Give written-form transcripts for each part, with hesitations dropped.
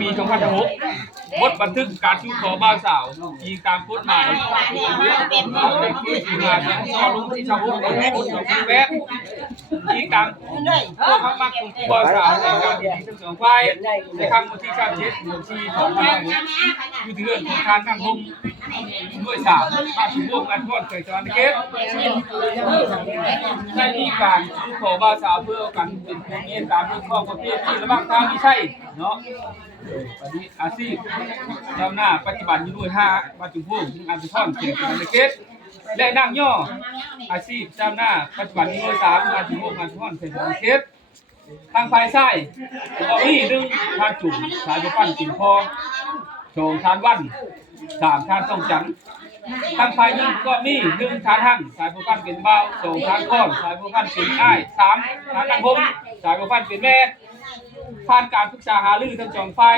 ปี2006บทบันทึกการชูขอบ่าวสาวยิงตามกฎหมายเป็นที่สีมาเนี่ยซอลุงที่ชาวบ้านคนของคุณแวดยิงตามตัวพระมักของบ่าวสาวในการดีทั้งสองฝ่ายในครั้งวันที่37 เดือนที่2006อยู่ที่เรื่องของการตั้งห้องด้วยสาวมาชูวงกันทอดเคยจอนเกตใช้มีการชูขอบ่าวสาวเพื่อกันเป็นผู้มีตามเรื่องข้อประเภทที่ระหว่างทางไม่ใช่เนาะวันนี้อาชีพเจ้าหน้าปัจจุบันอยู่ด้วย5มาจุพุ่งอันสุพรเขตจอนเกตและนางย่ออาชีพเจ้าหน้าปัจจุบันอยู่ด้วย3มาจุพุ่งอันสุพรเขตจอนเกตทางภายซ้ายก็มี1ทางจุ่มสายปั้นกินพอโชงทานวัน3ทานต้องจันทางภายยิงก็มี1ทานหั่งสายผู้ปั้นเป็นเบา2ทานก้อนสายผู้ปั้นเป็นอ้าย3ทานนางพงสายผู้ปั้นเป็นแม่ผ่านการปรึกษาหารือทั้งสองฝ่าย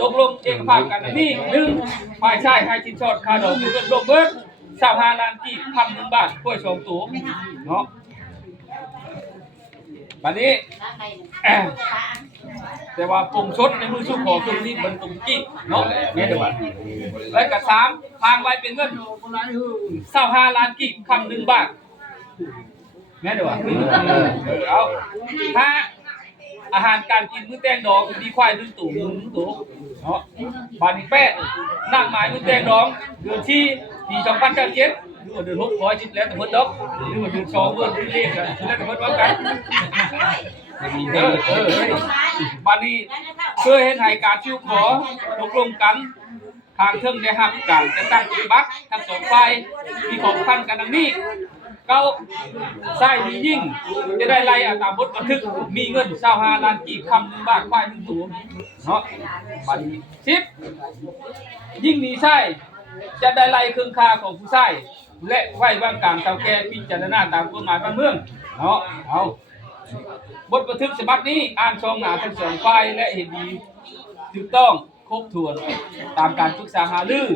ตกลงเอกภาพกันนี่1ฝ่ายชายให้สินสอดค่าดอกเงินลงเบิด25ล้านกีบ1,000 บาทกล้วย2ตัวเนาะบัดนี้แต่ว่าปงชดในมือสู้ขอคือนี่มันตรงกี้เนาะเนี่ยเดี๋ยวว่าแล้วก็3ทางไว้เป็นเงิน25ล้านกีบ1,000 บาทแม่เดี๋ยวว่าเอาถ้าอาหารการกินมื้อแตงดองมีควาย1ตัว1ตัวเนาะบาทนี้8นักหมายมื้อแตงดองเดือนที่ปี2097หรือว่าเดือน610แล้วแต่เพิ่นดอกหรือว่าเดือน2เบิ่งเลขกันแล้วแต่เพิ่นว่ากันบัดนี้เพื่อเฮ็ดให้การชูขอตกลงกันทางเทิงได้รับการจะตั้งปฏิบัติทั้งสองฝ่ายมีของพันกันดังนี้เก้าใช่มียิ่งจะได้ไล่ตามบทบันทึกมีเงิน25ล้านกีบ1,000 บาทควาย1ตัวเนาะบัดนี้10ยิ่งมีใช่จะได้ไล่เครื่องค่าของผู้ใช้และไว้วางกลางเฒ่าแก่พิจารณาตามกฎหมายบ้านเมืองเนาะเอาบทบันทึกฉบับนี้อ่านช่องหน้าทั้งสองฝ่ายและเห็นดีถูกต้องครบถ้วนตามการปรึกษาหารือ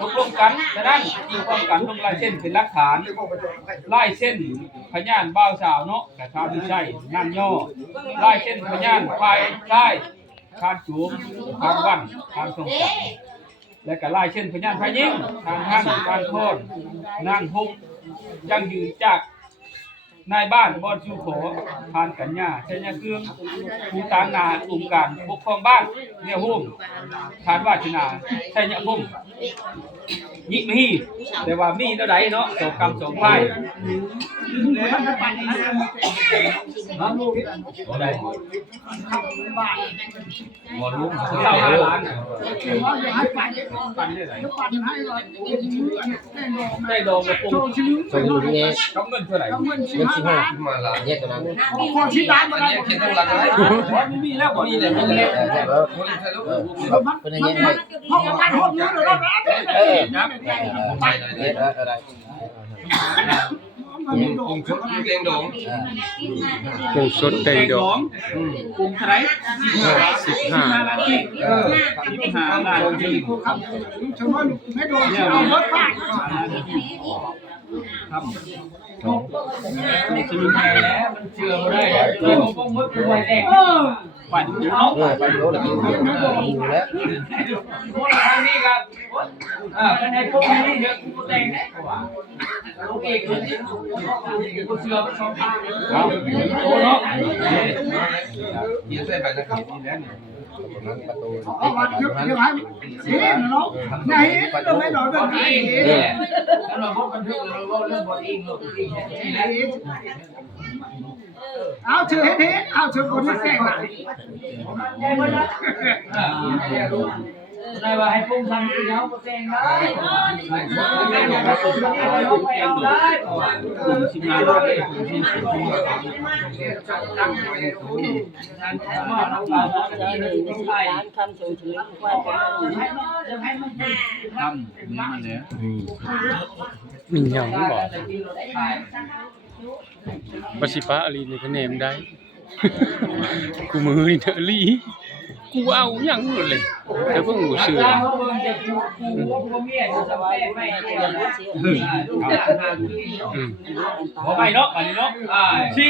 ตกลงกันฉะนั้นมีความกันลงลายเส้นเป็นหลักฐานลายเส้นพยานบ่าวสาวเนาะแต่ทางไม่ใช่งานย่อลายเส้นพยานฝ่ายใต้ทางจูมทางวันทางทรงจักรและก็ลายเส้นพยานฝ่ายยิงทางหั่งการโทษนางฮุกยังยืนจากนายบ้านบอนชูขอผ่านกัญญาชัยเครื่องผู้ตางนาองค์การปกครองบ้านเนี่ยโฮมทานวาชนาชัยพงศ์ยิกมีแต่ว่ามีเท่าใดเนาะ2 กรรม 2 ฝ่ายหมอลุง25 ล้านได้ดอกกระปุกส่งอยู่ที่นี่กับเงินเท่าไหร่เงิน15 มาล้านแยกกันนะขอ10 ล้านมาได้เขียนต้องรักอะไรบ่มีแล้วบ่มีแล้วเป็นยังไงห้องการห้องอยู่แล้วนะนะอะไรกุ้งชุดแดงดองกุ้งสดแดงดองกุ้งเท่าไหร่15 ล้านกีบ15 ล้านกีบครับชมว่าไม่โดนเอารถบ้านครับจะมีใครแล้วมันเชื่อได้เลยผมก็มืดป่วยแดงปั่นอยู่เนาะปั่นอยู่แล้วอยู่แล้วพวกทางนี้ครับเป็นไอ้พวกนี้เยอะกูแดงเนี่ยว่าลูกเอกคนที่กูเชื่อมันชอบทางเอาโอ้เนาะเดี๋ยวใส่ไปแล้วครับนี่แล้วประตูเอามาเยอะๆให้เสียเนาะไหนต้องไม่หน่อยแบบนี้แล้วเราพบกันเรื่องเรื่องบอลอิงลูกอิงเอาเชื่อเฮ็ดเอาเชื่อคนที่แกล้งหลังได้ว่าให้ปุ้งทำคือเขาแกล้งได้ชิมงานได้ชิมทำสูงถึงว่าทำนี่มันเนี่ยมีอย่างที่บอกปฏิภาอลีในคะแนนได้กูมือเดอรี่กูเอาอย่างเลยโอ้ จะเพิ่งหูชื่อ ตามเขาเบิ่งจะกูเมียอยู่สบายไม่ลูกจะหาดูดีบ่ไปเนาะอันนี้เนาะที่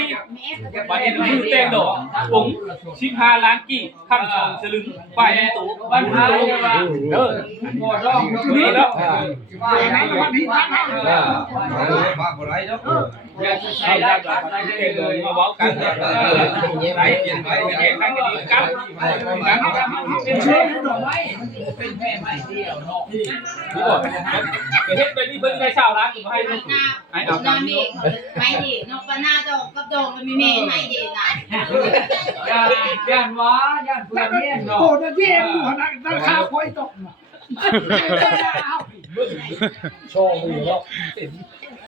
บัดนี้มือเต็งดอกผม15ล้านกี่คำ2สลึงฝ่ายในตู้บ้านหาเลยว่าบ่ดอกนี่เนาะฝ่ายในวันนี้ทักให้ว่าบ่ได้เนาะอย่าใช้ได้แบบนี้เลยมาเว้ากันไหนเห็นไหมเห็นไหมก็ดีกันเป็นเชื่อดอกไม้เป็นแม่ไม้เดียวเนาะนี่บ่เฮ็ดเป็นนี่เพิ่นได้20ล้านให้ลูกให้เอาตามนี้ไม่ดีนกปนาดอกกับดอกมันมีเมย์ไม่ดีนะย่านว่าย่านเพื่อนเนี่ยเนาะโกรธนะที่เอ็มหัวหน้าตั้งข้าวคอยตก โชว์มือเนาะ